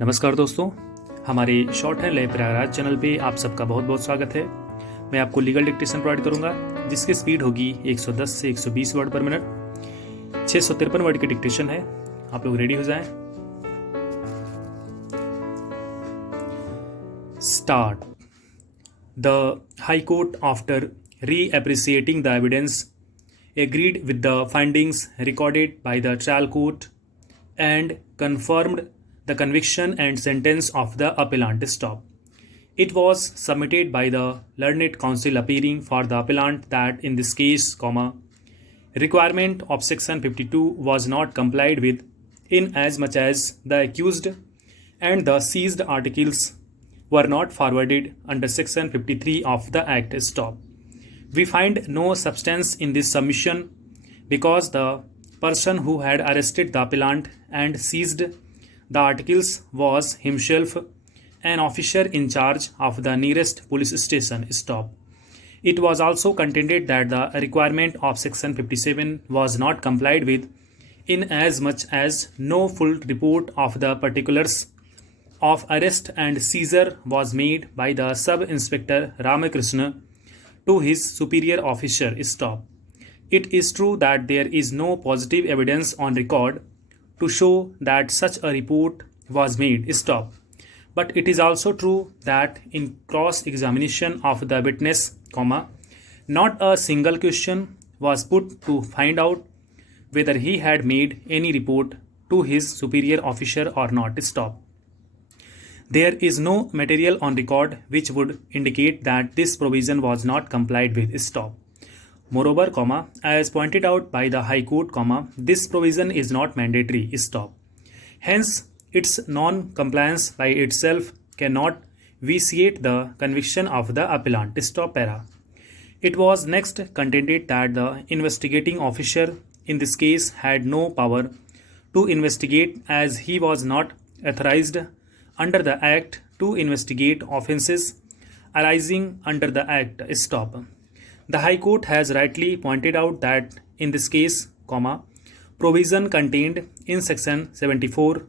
नमस्कार दोस्तों, हमारे short hand lab Prayagraj channel पे आप सबका बहुत बहुत स्वागत है। मैं आपको लीगल डिक्टेशन प्रोवाइड करूंगा जिसकी स्पीड होगी 110 से 120 वर्ड पर मिनट। 653 वर्ड की डिक्टेशन है। आप लोग रेडी हो जाएं। Start. The high court after री-appreciating the evidence agreed with the findings recorded by the trial court and confirmed the conviction and sentence of the appellant. Stop. It was submitted by the learned counsel appearing for the appellant that in this case, requirement of section 52 was not complied with in as much as the accused and the seized articles were not forwarded under section 53 of the Act. Stop. We find no substance in this submission because the person who had arrested the appellant and seized the articles was himself an officer in charge of the nearest police station. Stop. It was also contended that the requirement of section 57 was not complied with in as much as no full report of the particulars of arrest and seizure was made by the sub-inspector Ramakrishna to his superior officer. Stop. It is true that there is no positive evidence on record to show that such a report was made. Stop. But it is also true that in cross-examination of the witness, not a single question was put to find out whether he had made any report to his superior officer or not. Stop. There is no material on record which would indicate that this provision was not complied with. Stop. Moreover, as pointed out by the High Court, this provision is not mandatory. Stop. Hence, its non-compliance by itself cannot vitiate the conviction of the appellant. Stop. Para. It was next contended that the investigating officer in this case had no power to investigate as he was not authorized under the Act to investigate offences arising under the Act. Stop. The High Court has rightly pointed out that in this case, provision contained in section 74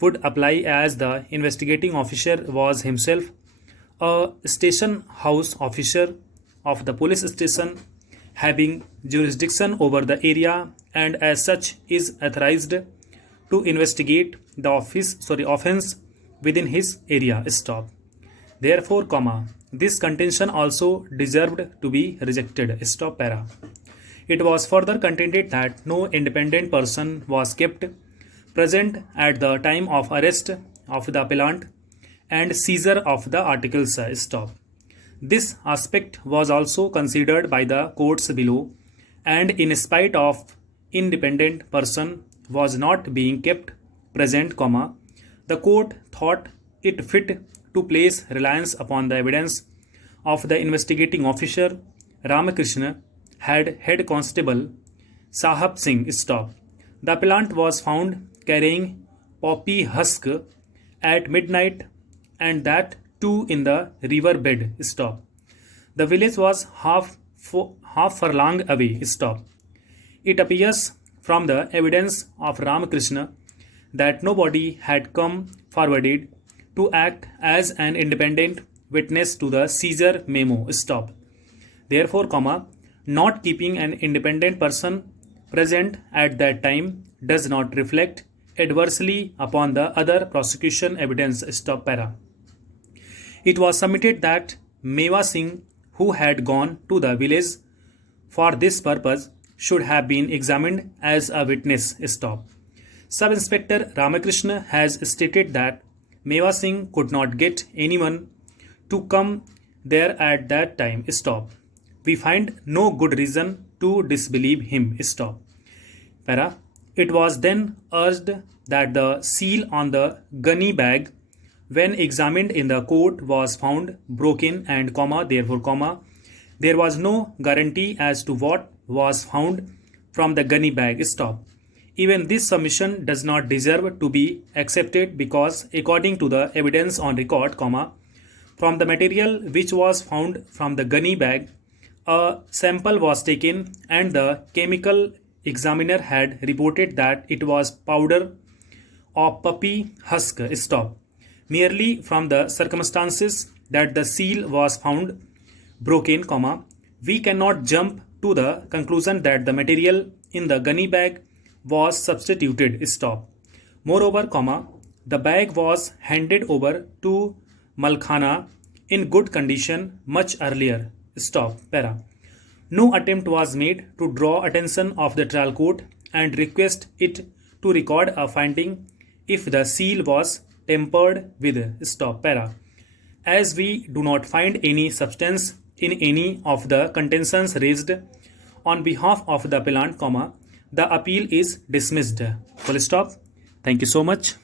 would apply as the investigating officer was himself a station house officer of the police station having jurisdiction over the area and as such is authorized to investigate the offense within his area. Stop. Therefore, this contention also deserved to be rejected. Stop. Para. It was further contended that no independent person was kept present at the time of arrest of the appellant and seizure of the articles. Stop. This aspect was also considered by the courts below, and in spite of independent person was not being kept present, the court thought it fit to place reliance upon the evidence of the investigating officer Ramakrishna had head constable Sahab Singh. Stop. The appellant was found carrying poppy husk at midnight and that too in the river bed. Stop. The village was half furlong away. Stop. It appears from the evidence of Ramakrishna that nobody had come forwarded to act as an independent witness to the seizure memo. Stop. Therefore, not keeping an independent person present at that time does not reflect adversely upon the other prosecution evidence. Stop. Para. It was submitted that Meva Singh, who had gone to the village for this purpose, should have been examined as a witness. Stop. Sub-Inspector Ramakrishna has stated that Meva Singh could not get anyone to come there at that time. Stop. We find no good reason to disbelieve him. Stop. Para. It was then urged that the seal on the gunny bag when examined in the court was found broken and therefore, there was no guarantee as to what was found from the gunny bag. Stop. Even this submission does not deserve to be accepted because according to the evidence on record, from the material which was found from the gunny bag, a sample was taken and the chemical examiner had reported that it was powder of puppy husk, stop. Merely from the circumstances that the seal was found broken, comma, we cannot jump to the conclusion that the material in the gunny bag was substituted, stop. Moreover, comma, the bag was handed over to Malkhana in good condition much earlier, stop, para. No attempt was made to draw attention of the trial court and request it to record a finding if the seal was tempered with, stop, para. As we do not find any substance in any of the contentions raised on behalf of the appellant, comma, the appeal is dismissed, full stop. Thank you so much.